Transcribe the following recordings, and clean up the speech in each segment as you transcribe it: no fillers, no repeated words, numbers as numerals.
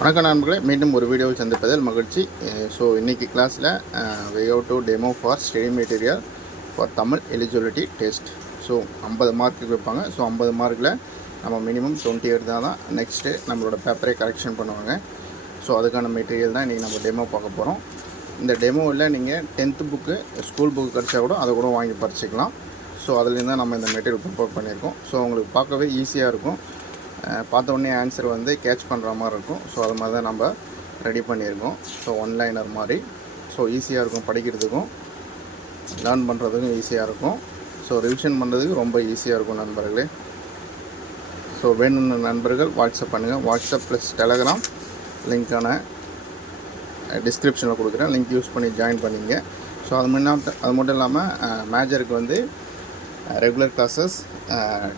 வணக்கம் நண்பர்களே, மீண்டும் ஒரு வீடியோவில் சந்திப்பதில் மகிழ்ச்சி. ஸோ இன்றைக்கி கிளாஸில் we have to demo for study material for Tamil eligibility test. So 50 மார்க்குக்கு வைப்பாங்க. ஸோ 50 மார்க்கில் நம்ம மினிமம் 20 எடுத்தால் தான் நெக்ஸ்ட்டு நம்மளோட பேப்பரே கரெக்ஷன் பண்ணுவாங்க. ஸோ அதுக்கான மெட்டீரியல் தான் இன்றைக்கி நம்ம டெமோ பார்க்க போகிறோம். இந்த டெமோவில் நீங்கள் 10th புக்கு ஸ்கூல் புக்கு கிடச்சா கூட அதை கூட வாங்கி படிச்சிக்கலாம். ஸோ அதுலேருந்து தான் நம்ம இந்த மெட்டீரியல் ப்ரிப்பேர் பண்ணியிருக்கோம். ஸோ உங்களுக்கு பார்க்கவே ஈஸியாக இருக்கும். பார்த்த உடனே ஆன்சர் வந்து கேட்ச் பண்ணுற மாதிரி இருக்கும். ஸோ அது மாதிரி தான் நம்ம ரெடி பண்ணியிருக்கோம். ஸோ ஒன்லைனர் மாதிரி. ஸோ ஈஸியாக இருக்கும், படிக்கிறதுக்கும் லேர்ன் பண்ணுறதுக்கும் ஈஸியாக இருக்கும். ஸோ ரிவிஷன் பண்ணுறதுக்கு ரொம்ப ஈஸியாக இருக்கும் நண்பர்களே. ஸோ வேணும்னு நண்பர்கள் வாட்ஸ்அப் பண்ணுங்கள். வாட்ஸ்அப் ப்ளஸ் டெலகிராம் லிங்க்கான டிஸ்கிரிப்ஷனில் கொடுக்குறேன். லிங்க் யூஸ் பண்ணி ஜாயின் பண்ணிங்க. ஸோ அது மட்டும் இல்லாமல் மேஜருக்கு வந்து regular classes,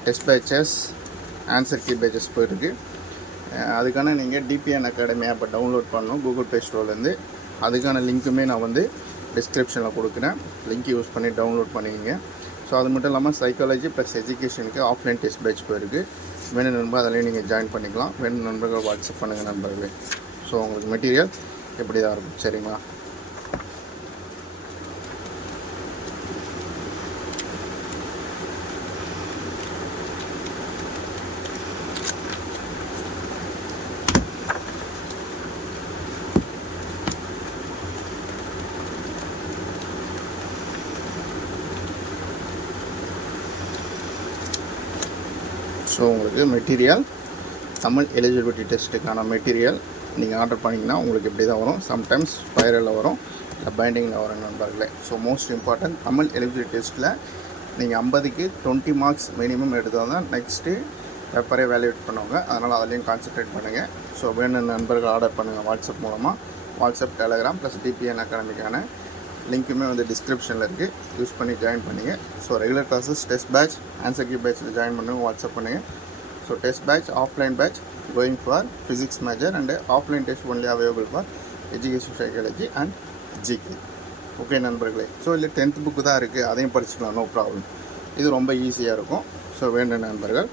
test batches, answer key pages போயிருக்கு. அதுக்கான நீங்கள் டிபிஎன் அகாடமி ஆப்பை டவுன்லோட் பண்ணணும் கூகுள் ப்ளே ஸ்டோர்லேருந்து. அதுக்கான லிங்க்குமே நான் வந்து டிஸ்கிரிப்ஷனில் கொடுக்குறேன். லிங்க் யூஸ் பண்ணி டவுன்லோட் பண்ணிக்கிங்க. ஸோ அது மட்டும் இல்லாமல் சைக்காலஜி ப்ளஸ் எஜுகேஷனுக்கு ஆஃப்லைன் டெஸ்ட் பேட்ச் போயிருக்கு. வேணும் நண்பர் அதிலையும் நீங்கள் ஜாயின் பண்ணிக்கலாம். வேணும் நண்பர்கள் வாட்ஸ்அப் பண்ணுங்கள் நண்பர்களே. ஸோ உங்களுக்கு மெட்டீரியல் எப்படி தான் இருக்கும், சரிங்களா? ஸோ உங்களுக்கு மெட்டீரியல் தமிழ் எலிஜிபிலிட்டி டெஸ்ட்டுக்கான மெட்டீரியல் நீங்கள் ஆர்டர் பண்ணிங்கன்னா உங்களுக்கு எப்படி தான் வரும். சம்டைம்ஸ் ஸ்பைரலில் வரும், இல்லை பைண்டிங்கில் வரும் நண்பர்களே. So most important Tamil eligibility டெஸ்ட்டில் நீங்கள் 50க்கு 20 மார்க்ஸ் மினிமம் எடுத்தால் தான் நெக்ஸ்ட்டு பேப்பரே வேல்யூட் பண்ணுவாங்க. அதனால் அதுலேயும் கான்சன்ட்ரேட் பண்ணுங்கள். ஸோ வேணும் நண்பர்கள் ஆர்டர் பண்ணுங்கள் வாட்ஸ்அப் மூலமாக. வாட்ஸ்அப், டெலகிராம் ப்ளஸ் டிபிஎன் அகாடமிக்கான லிங்க்குமே வந்து டிஸ்கிரிப்ஷனில் இருக்குது. யூஸ் பண்ணி ஜாயின் பண்ணிங்க. So regular classes, test batch, answer key பேட்சில் ஜாயின் பண்ணுங்கள். வாட்ஸ்அப் பண்ணுங்கள். So test batch, offline batch going for physics major and offline test only available for education psychology and GK. Okay நண்பர்களே. So இல்லை 10th book தான் இருக்குது, அதையும் படிச்சுக்கலாம், no problem. இது ரொம்ப ஈஸியாக இருக்கும். ஸோ வேண்டிய நண்பர்கள்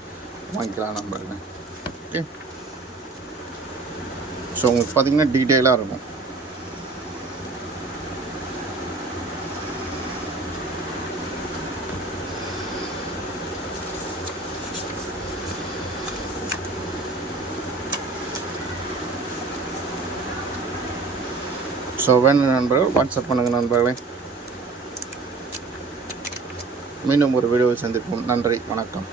வாங்கிக்கலாம் நண்பர்களே. ஓகே. ஸோ உங்களுக்கு பார்த்திங்கன்னா டீட்டெயிலாக இருக்கும். ஸோ வேணும் நண்பர்கள் வாட்ஸ்அப் பண்ணுங்கள் நண்பர்களே. மீண்டும் ஒரு வீடியோவில் சந்திப்போம். நன்றி, வணக்கம்.